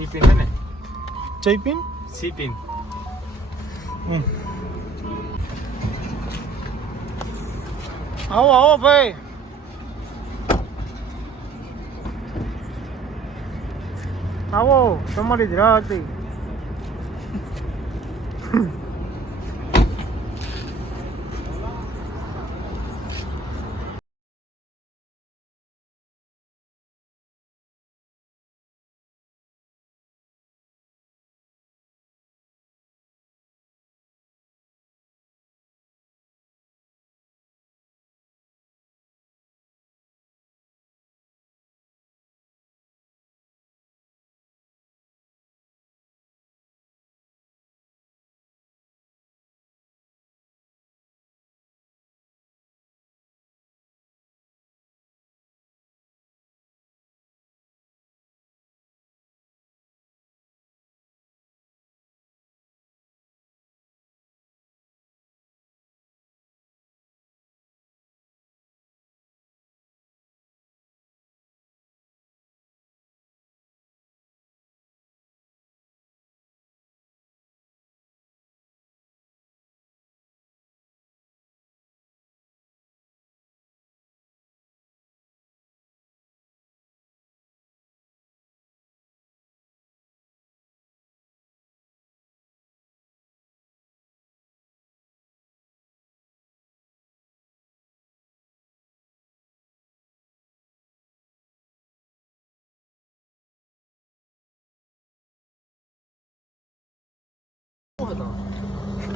સીપિન હે ને ચૈપિન સીપિન આવો આવો ભાઈ આવો તમારી જ રાહ હતી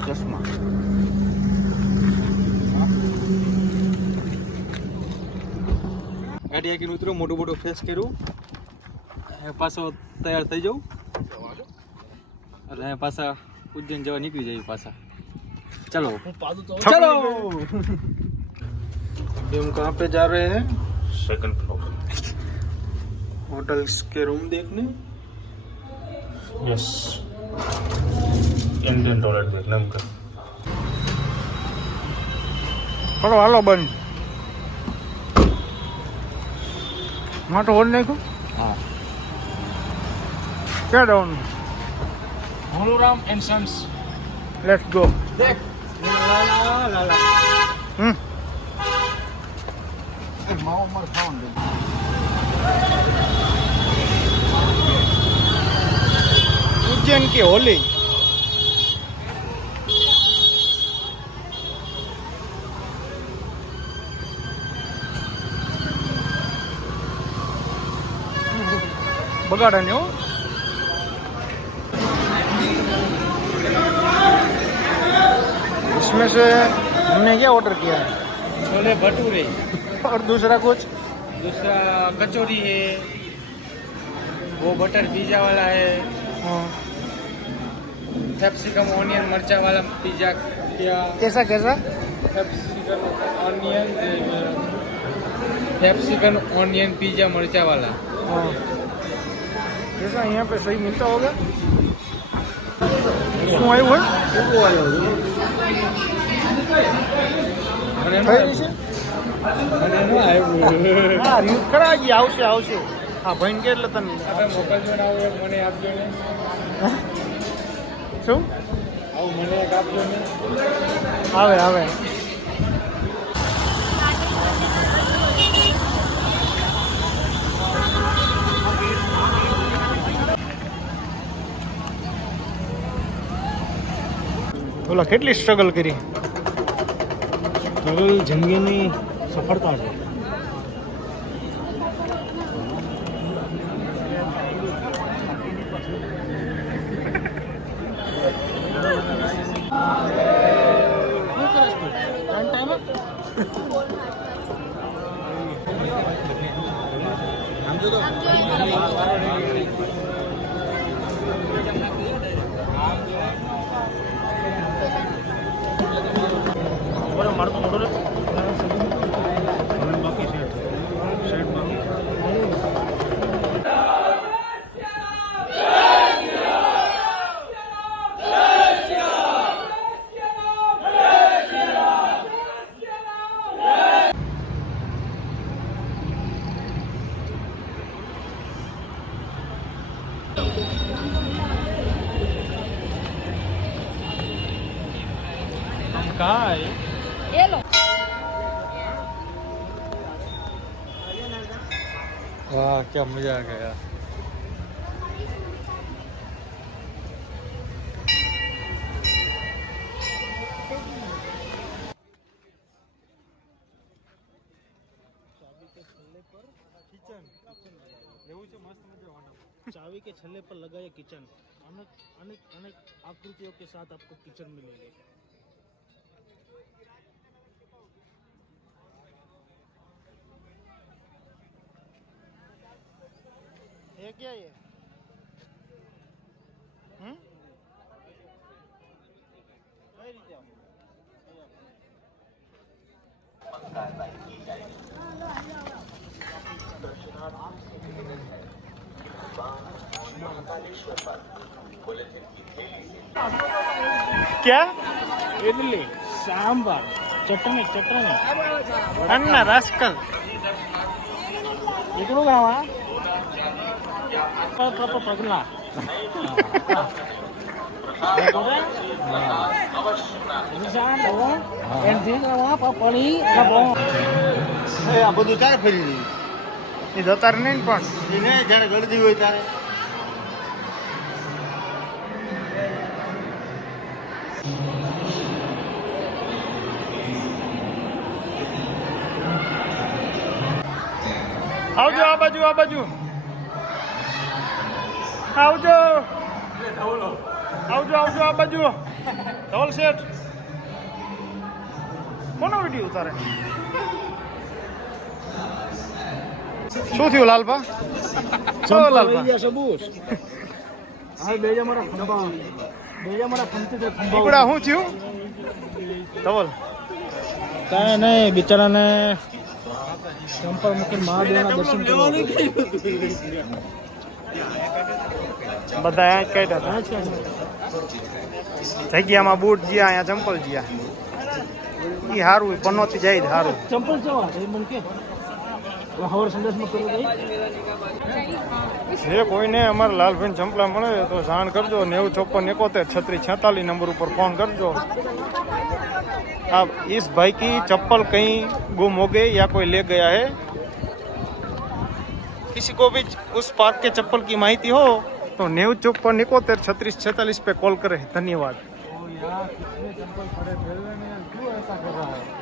ચશ્મા ગાડી આખી ઉતરો મોટું મોટું ફેસ કર્યું પાછો તૈયાર થઈ જાઉં એટલે પાછા ઉજ્જૈન જવા નીકળી જાય પાછા चलो चलो हम कहाँ पे जा रहे हैं सेकंड फ्लोर होटल्स के रूम देखने यस इंडियन टॉयलेट वियतनाम का કરો હાલો બંધ માટો ઓન નાખ્યો हाँ ક્યાં જવાનું हनुराम एंड सन्स લેટ્સ ગો देख ला ला ला ला माओ मर फाउंड उज्जैन की होली बगाड़ा नहीं हो इसमें से हमने क्या ऑर्डर किया है छोले भटूरे और दूसरा कुछ दूसरा कचौरी है वो बटर पिज़्ज़ा वाला है हाँ। कैप्सिकम ऑनियन मर्चा वाला पिज़्ज़ा क्या कैसा कैसा कैप्सिकम ऑनियन पिज़्ज़ा मर्चा वाला हाँ। कैसा यहाँ पे सही मिलता होगा શું આવ્યું હોય મને થઈ રહી છે નો આવ્યું હા રીત કરાવી આવશે આવશે હા ભાઈને કે એટલે તને આપણે મોકલજો ને આવું એક મને આપજો ને શું આવું મને એક આપજો ને આવે આવે ઓલા કેટલી સ્ટ્રગલ કરી સ્ટ્રગલ જિંદગીની સફળતા છે મારે તો મોટો બાકી છે શેડ બાકી कहाँ है ये लो वाह क्या मजा आ गया चाबी के छल्ले पर लगा ये किचन अनेक अनेक अनेक आकृतियों के साथ आपको किचन मिलेंगे ये क्या ये कई रीते क्या इडली सांबर चटनी चटनी अन्ना रास्कल इकडून गावा प्रॉपर पगला આ બધું ક્યારે ફરી રહ્યું એ જતા રહે નહીં પણ એને જ્યારે ગળદી હોય ત્યારે આવજો આ બાજુ આવજો આવજો આ બાજુ ધવલ શેઠ કોનો વિડીયો ઉતારે શું થયું લાલભા શું લાલભા સબૂત હા બેજા મારા ખંભા ફંતે ટીકડા શું થયું ધવલ કાંઈ નહીં બિચારાને ચંપલ મૂકીને મહાદેવના દર્શન કરવા બધા અહીંયા જ કાઢ્યા હતા જગ્યામાં બૂટ ગયા અહીંયા ચંપલ ગયા એ સારું પનોતી જાય સારું ચંપલ કેવા એ મને કે હવાર સંદેશમાં કરો જે કોઈને અમારા લાલભાઈ ચંપલા મળે તો જાણ કરજો 905471 નંબર ઉપર फोन करजो आप इस भाई की चप्पल कहीं गुम हो गए या कोई ले गया है किसी को भी उस पार्क के चप्पल की माहिती हो तो 905471 3646 पे कॉल करें धन्यवाद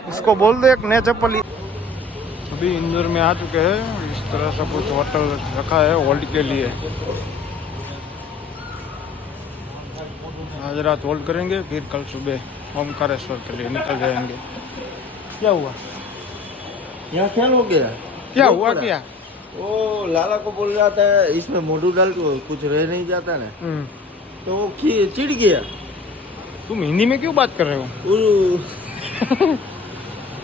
इसको बोल दो एक नया चप्पल अभी इंदौर में आ चुके हैं इस तरह से कुछ होटल रखा है होल्ड के लिए आज रात होल्ड करेंगे फिर कल सुबह ओमकारेश्वर के लिए निकल जाएंगे क्या हुआ यहाँ क्या हो गया क्या हुआ क्या वो लाला को बोल रहा था इसमें मोटू डाल को कुछ रह नहीं जाता ना तो वो चिढ़ गया तुम हिंदी में क्यों बात कर रहे हो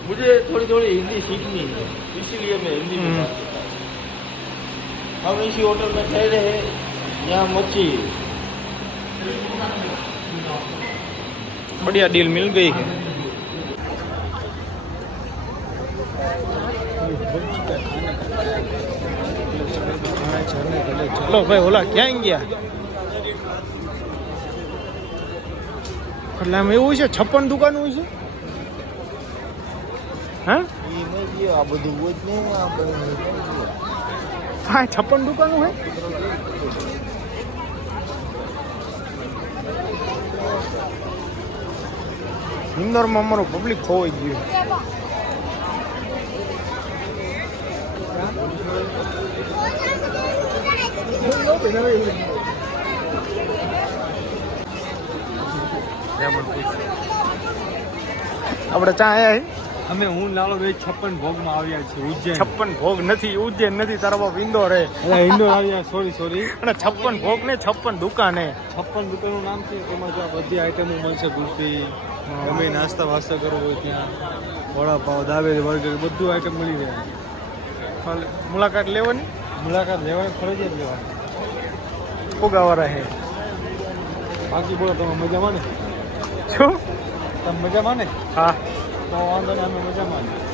मुझे थोड़ी थोड़ी हिंदी सीखनी है इसीलिए मैं हिंदी में बात कर रहा हूँ। हम इसी होटल में ठहरे हैं यहाँ मच्छी बढ़िया डील मिल गई है लो भाई ओला ક્યાં ગયા એટલે આમ એવું છે 56 દુકાન હોય છે હા આ બધું હોય જ નહીં હા 56 દુકાનો હોય ઇન્દોરમાં અમારું પબ્લિક ખોવાઈ ગયું આપણે ચા આયા અમે હું નાલો ભાઈ 56 ભોગમાં આવ્યા છે ઉજ્જૈન 56 ભોગ નથી ઉજ્જૈન નથી તારા બાપ ઇન્દોર હે ઇન્દોર આવ્યા સોરી અને 56 ભોગ ને 56 દુકાન હે 56 દુકાનનું નામ છે એમાં જો બધી આઈટમો મળશે ગુલ્ફી ગમે નાસ્તા વાસ્તા કરવો હોય ત્યાં વડાપાવ દાબેલી બર્ગર બધું આઈટમ મળી જાય મુલાકાત લેવાની મુલાકાત લેવાની ફરજિયાત લેવાની ફુગાવાળા હે બાકી બોલો તમે મજામાં ને શું તમે મજામાં ને હા તો વાંધો ને અમે મજામાં ને